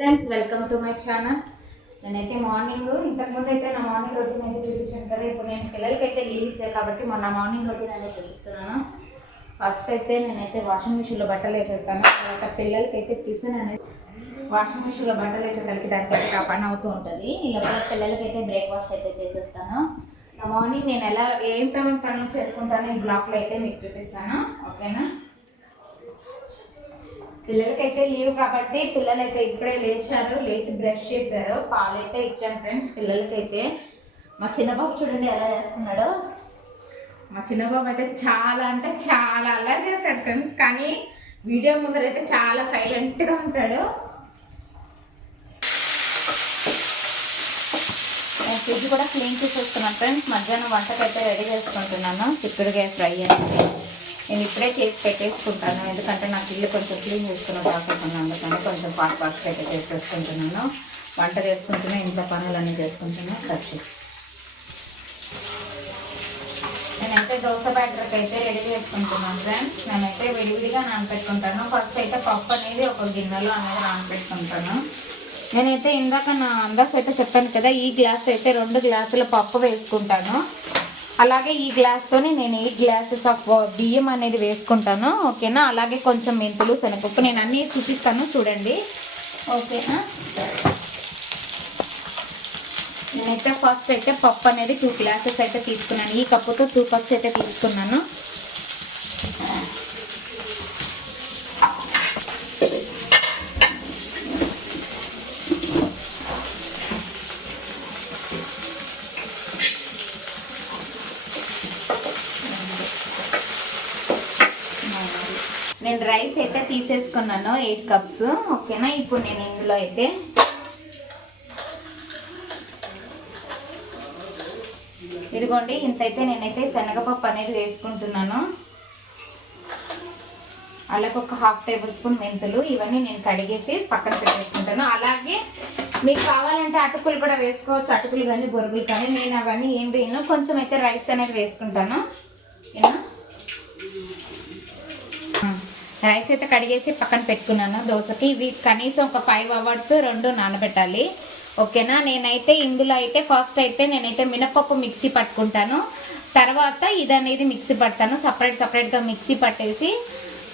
Friends welcome to my channel. నేనైతే morning ఇంతకుముందు అయితే నా మార్నింగ్ రొటీన్ అయితే చూపించాను కదా. ఇప్పుడు నేను పిల్లలకి అయితే లీవ్ ఇచ్చాను కాబట్టి మొన్న మార్నింగ్ రొటీన్ అయితే చూపిస్తున్నాను. ఫస్ట్ అయితే నేనైతే వాషింగ్ మిషన్లో బట్టలు వేసేస్తాను. తర్వాత పిల్లలకి అయితే టిఫిన్ అనేది వాషింగ్ మిషన్లో బట్టలు అయితే కలిపడానికి అయితే ఆ పని అవుతూ ఉంటుంది. ఇలా పిల్లలకి అయితే బ్రేక్ఫాస్ట్ అయితే చేసేస్తాను. నా మార్నింగ్ నేను ఎలా ఏం పనులు చేసుకుంటానో ఈ బ్లాక్లో అయితే మీకు చూపిస్తాను. ఓకేనా? పిల్లలకైతే లీవ్ కాబట్టి పిల్లలైతే ఇప్పుడే లేచారు. లేచి బ్రష్ చేశారు, పాలైతే ఇచ్చాను ఫ్రెండ్స్ పిల్లలకైతే. మా చిన్నబాబు చూడండి ఎలా చేస్తున్నాడు. మా చిన్నబాబు అయితే చాలా అంటే చాలా అల్లరి చేస్తాడు ఫ్రెండ్స్. కానీ వీడియో ముందరైతే చాలా సైలెంట్గా ఉంటాడు. ఫ్రిడ్జ్ కూడా క్లీన్ చేసేస్తున్నాను ఫ్రెండ్స్. మధ్యాహ్నం వంటకైతే రెడీ చేసుకుంటున్నాను. చిక్కుడుకాయ ఫ్రై అనేది నేను ఇప్పుడే చేసి పెట్టేసుకుంటాను. ఎందుకంటే నాకు ఇల్లు కొంచెం క్లీన్ చేసుకున్న ప్రాసెస్ ఉంది. అందుకని కొంచెం ఫాస్ట్ అయితే చేసేసుకుంటున్నాను. వంట చేసుకుంటున్నా, ఇంట్లో పనులన్నీ చేసుకుంటున్నాను. ఖర్చు నేనైతే దోశ బ్యాటర్కి అయితే రెడీ చేసుకుంటున్నాను ఫ్రెండ్స్. నేనైతే విడివిడిగా నానపెట్టుకుంటాను. ఫస్ట్ అయితే పప్పు అనేది ఒక గిన్నెలో అనేది నానపెట్టుకుంటాను. నేనైతే ఇందాక అయితే చెప్పాను కదా, ఈ గ్లాస్ అయితే 2 గ్లాసుల పప్పు వేసుకుంటాను. అలాగే ఈ గ్లాస్తోని నేను 8 గ్లాసెస్ ఆఫ్ బియ్యం అనేది వేసుకుంటాను. ఓకేనా? అలాగే కొంచెం మెంతులు, శనగపప్పు నేను అన్నీ చూపిస్తాను చూడండి. ఓకేనా? నేనైతే ఫస్ట్ అయితే పప్పు అనేది 2 గ్లాసెస్ అయితే తీసుకున్నాను. ఈ కప్పుతో 2 కప్స్ అయితే తీసుకున్నాను. నేను రైస్ అయితే తీసేసుకున్నాను 8 కప్స్. ఓకేనా? ఇప్పుడు నేను ఇందులో అయితే ఇదిగోండి ఇంతైతే నేనైతే శనగపప్పు అనేది వేసుకుంటున్నాను. అలాగే ఒక 1/2 టేబుల్ స్పూన్ మెంతులు. ఇవన్నీ నేను కడిగేసి పక్కన పెట్టేసుకుంటాను. అలాగే మీకు కావాలంటే అటుకులు కూడా వేసుకోవచ్చు, అటుకులు కానీ బొరుగులు కానీ. నేను అవన్నీ ఏం వేయను, కొంచెం అయితే రైస్ అనేది వేసుకుంటాను. ఓకేనా? రైస్ అయితే కడిగేసి పక్కన పెట్టుకున్నాను దోశకి. ఇవి కనీసం ఒక 5 అవర్స్ 2 నానబెట్టాలి. ఓకేనా? నేనైతే ఇందులో అయితే ఫస్ట్ అయితే నేనైతే మినపప్పు మిక్సీ పట్టుకుంటాను. తర్వాత ఇది అనేది మిక్సీ పడతాను. సపరేట్గా మిక్సీ పట్టేసి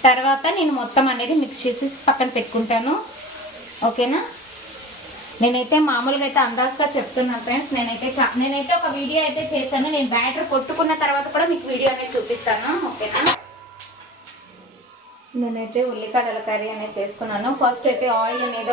తర్వాత నేను మొత్తం అనేది మిక్స్ చేసి పక్కన పెట్టుకుంటాను. ఓకేనా? నేనైతే మామూలుగా అయితే అందాజుగా చెప్తున్నాను ఫ్రెండ్స్. నేనైతే ఒక వీడియో అయితే చేశాను. నేను బ్యాటర్ కొట్టుకున్న తర్వాత కూడా మీకు వీడియో అనేది చూపిస్తాను. ఓకేనా? నేనైతే ఉల్లిగడ్డల కర్రీ అనేది చేసుకున్నాను. ఫస్ట్ అయితే ఆయిల్ అనేది